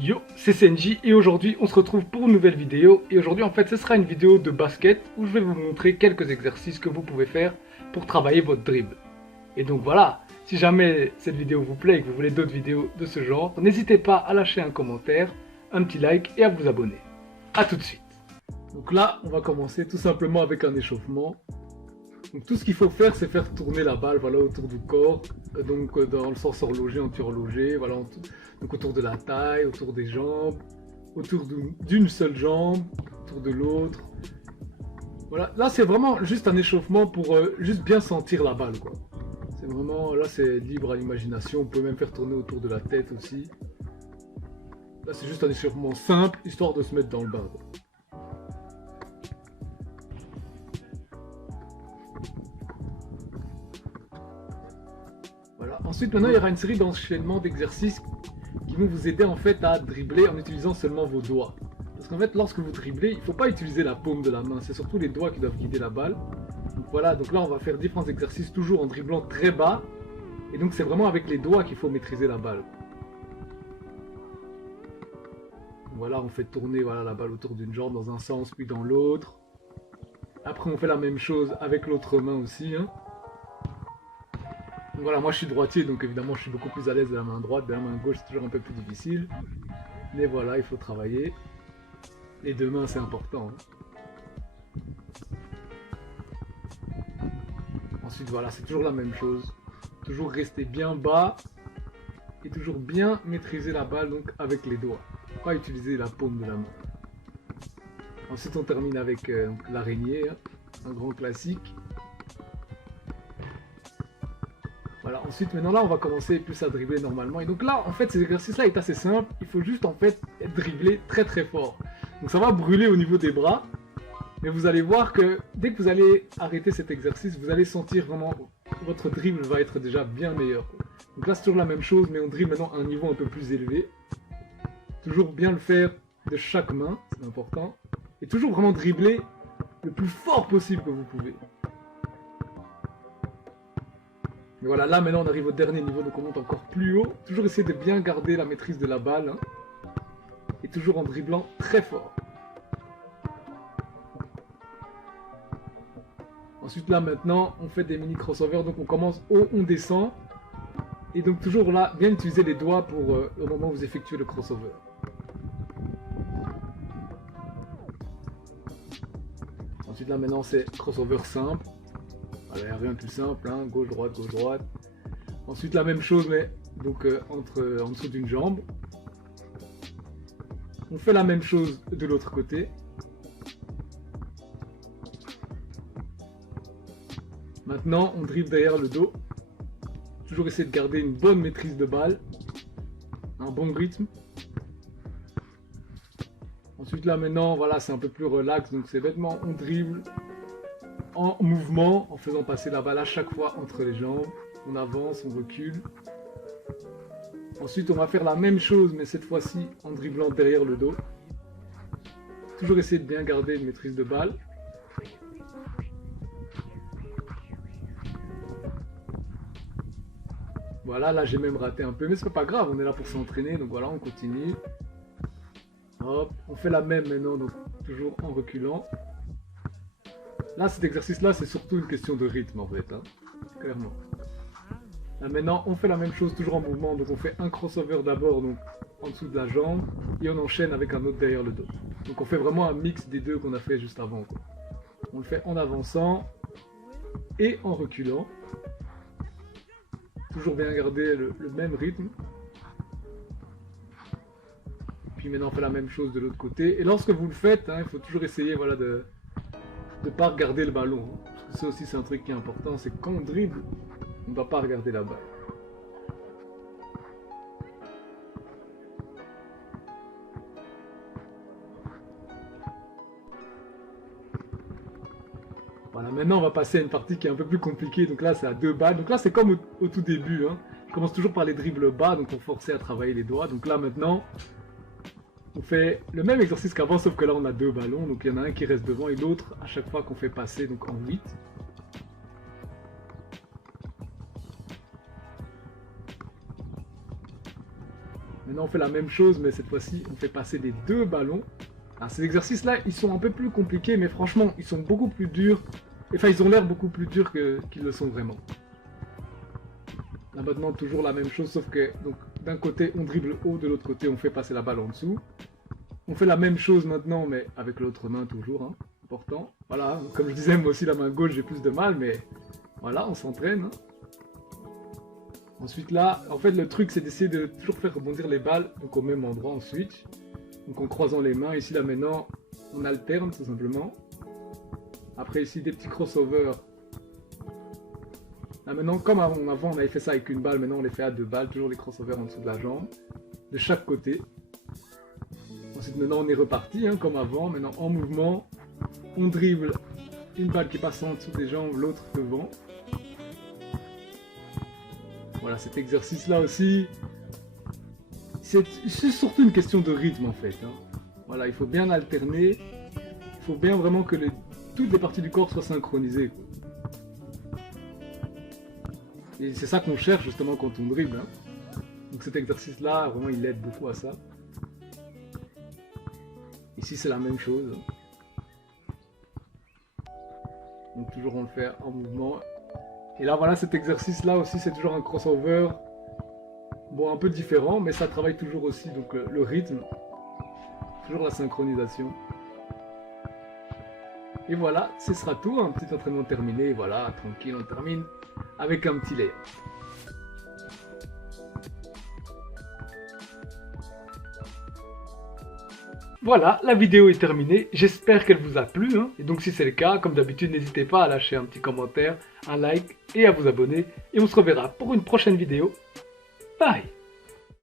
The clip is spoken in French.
Yo, c'est Senji et aujourd'hui on se retrouve pour une nouvelle vidéo et aujourd'hui en fait ce sera une vidéo de basket où je vais vous montrer quelques exercices que vous pouvez faire pour travailler votre dribble. Et donc voilà, si jamais cette vidéo vous plaît et que vous voulez d'autres vidéos de ce genre, n'hésitez pas à lâcher un commentaire, un petit like et à vous abonner. A tout de suite. Donc là on va commencer tout simplement avec un échauffement. Donc tout ce qu'il faut faire, c'est faire tourner la balle voilà, autour du corps, donc dans le sens horloger, anti-horloger, voilà, donc autour de la taille, autour des jambes, autour d'une seule jambe, autour de l'autre. Voilà, là c'est vraiment juste un échauffement pour juste bien sentir la balle, quoi. C'est vraiment, là c'est libre à l'imagination, on peut même faire tourner autour de la tête aussi. Là c'est juste un échauffement simple, histoire de se mettre dans le bain, quoi. Voilà. Ensuite, maintenant, il y aura une série d'enchaînements d'exercices qui vont vous aider en fait à dribbler en utilisant seulement vos doigts. Parce qu'en fait, lorsque vous dribblez, il ne faut pas utiliser la paume de la main, c'est surtout les doigts qui doivent guider la balle. Donc voilà, donc là, on va faire différents exercices toujours en dribblant très bas. Et donc, c'est vraiment avec les doigts qu'il faut maîtriser la balle. Voilà, on fait tourner voilà, la balle autour d'une jambe dans un sens, puis dans l'autre. Après, on fait la même chose avec l'autre main aussi, hein. Voilà, moi je suis droitier, donc évidemment je suis beaucoup plus à l'aise de la main droite, de la main gauche c'est toujours un peu plus difficile. Mais voilà, il faut travailler. Les deux mains c'est important, hein. Ensuite voilà, c'est toujours la même chose. Toujours rester bien bas et toujours bien maîtriser la balle donc avec les doigts. Pas utiliser la paume de la main. Ensuite on termine avec l'araignée, hein, un grand classique. Voilà, ensuite maintenant là on va commencer plus à dribbler normalement. Et donc là en fait cet exercice là est assez simple. Il faut juste en fait dribbler très très fort. Donc ça va brûler au niveau des bras. Mais vous allez voir que dès que vous allez arrêter cet exercice, vous allez sentir vraiment votre dribble va être déjà bien meilleur. Donc là c'est toujours la même chose mais on dribble maintenant à un niveau un peu plus élevé. Toujours bien le faire de chaque main, c'est important. Et toujours vraiment dribbler le plus fort possible que vous pouvez. Et voilà, là maintenant on arrive au dernier niveau, donc on monte encore plus haut. Toujours essayer de bien garder la maîtrise de la balle, hein, et toujours en dribblant très fort. Ensuite là maintenant, on fait des mini crossovers, donc on commence haut, on descend. Et donc toujours là, bien utiliser les doigts pour au moment où vous effectuez le crossover. Ensuite là maintenant c'est crossover simple. Il n'y a rien de plus simple, hein, gauche, droite, gauche, droite. Ensuite la même chose mais donc en dessous d'une jambe. On fait la même chose de l'autre côté. Maintenant on dribble derrière le dos. Toujours essayer de garder une bonne maîtrise de balle. Un bon rythme. Ensuite là maintenant voilà c'est un peu plus relax donc c'est bêtement on dribble en mouvement, en faisant passer la balle à chaque fois entre les jambes. On avance, on recule. Ensuite, on va faire la même chose, mais cette fois-ci en dribblant derrière le dos. Toujours essayer de bien garder une maîtrise de balle. Voilà, là j'ai même raté un peu, mais c'est pas grave, on est là pour s'entraîner, donc voilà, on continue. Hop, on fait la même maintenant, donc toujours en reculant. Là, cet exercice-là, c'est surtout une question de rythme en fait, hein, clairement. Là maintenant, on fait la même chose, toujours en mouvement, donc on fait un crossover d'abord, donc en dessous de la jambe, et on enchaîne avec un autre derrière le dos. Donc on fait vraiment un mix des deux qu'on a fait juste avant, quoi. On le fait en avançant et en reculant. Toujours bien garder le même rythme. Puis maintenant, on fait la même chose de l'autre côté. Et lorsque vous le faites, hein, il faut toujours essayer voilà, de ne pas regarder le ballon. Parce que ça aussi, c'est un truc qui est important, c'est quand on dribble, on ne doit pas regarder la balle. Voilà, maintenant on va passer à une partie qui est un peu plus compliquée, donc là c'est à deux balles. Donc là c'est comme au tout début, hein. Je commence toujours par les dribbles bas, donc on forçait à travailler les doigts. Donc là maintenant, on fait le même exercice qu'avant, sauf que là on a deux ballons, donc il y en a un qui reste devant et l'autre à chaque fois qu'on fait passer, donc en 8. Maintenant Maintenant on fait la même chose, mais cette fois-ci on fait passer les deux ballons. Alors, ces exercices-là, ils sont un peu plus compliqués, mais franchement, ils sont beaucoup plus durs. Enfin, ils ont l'air beaucoup plus durs qu'ils le sont vraiment. Là maintenant, toujours la même chose, sauf que d'un côté, on dribble haut, de l'autre côté, on fait passer la balle en dessous. On fait la même chose maintenant, mais avec l'autre main toujours, hein, important. Voilà, comme je disais, moi aussi, la main gauche, j'ai plus de mal, mais voilà, on s'entraîne. Hein. Ensuite là, en fait, le truc, c'est d'essayer de toujours faire rebondir les balles, donc au même endroit, on switch. Donc en croisant les mains, ici là maintenant, on alterne tout simplement. Après ici, des petits crossovers. Là maintenant, comme avant on avait fait ça avec une balle, maintenant on les fait à deux balles, toujours les crossovers en dessous de la jambe, de chaque côté. Ensuite maintenant on est reparti, hein, comme avant, maintenant en mouvement, on dribble une balle qui passe en dessous des jambes, l'autre devant. Voilà, cet exercice-là aussi, c'est surtout une question de rythme en fait. Hein. Voilà, il faut bien alterner, il faut bien vraiment que toutes les parties du corps soient synchronisées. Quoi. Et c'est ça qu'on cherche justement quand on dribble. Hein. Donc cet exercice-là, vraiment, il aide beaucoup à ça. Ici, c'est la même chose. Donc toujours on le fait en mouvement. Et là, voilà, cet exercice-là aussi, c'est toujours un crossover. Bon, un peu différent, mais ça travaille toujours aussi. Donc le rythme, toujours la synchronisation. Et voilà, ce sera tout. Un petit entraînement terminé. Voilà, tranquille, on termine avec un petit layer. Voilà, la vidéo est terminée, j'espère qu'elle vous a plu, hein. Et donc si c'est le cas, comme d'habitude, n'hésitez pas à lâcher un petit commentaire, un like et à vous abonner. Et on se reverra pour une prochaine vidéo. Bye!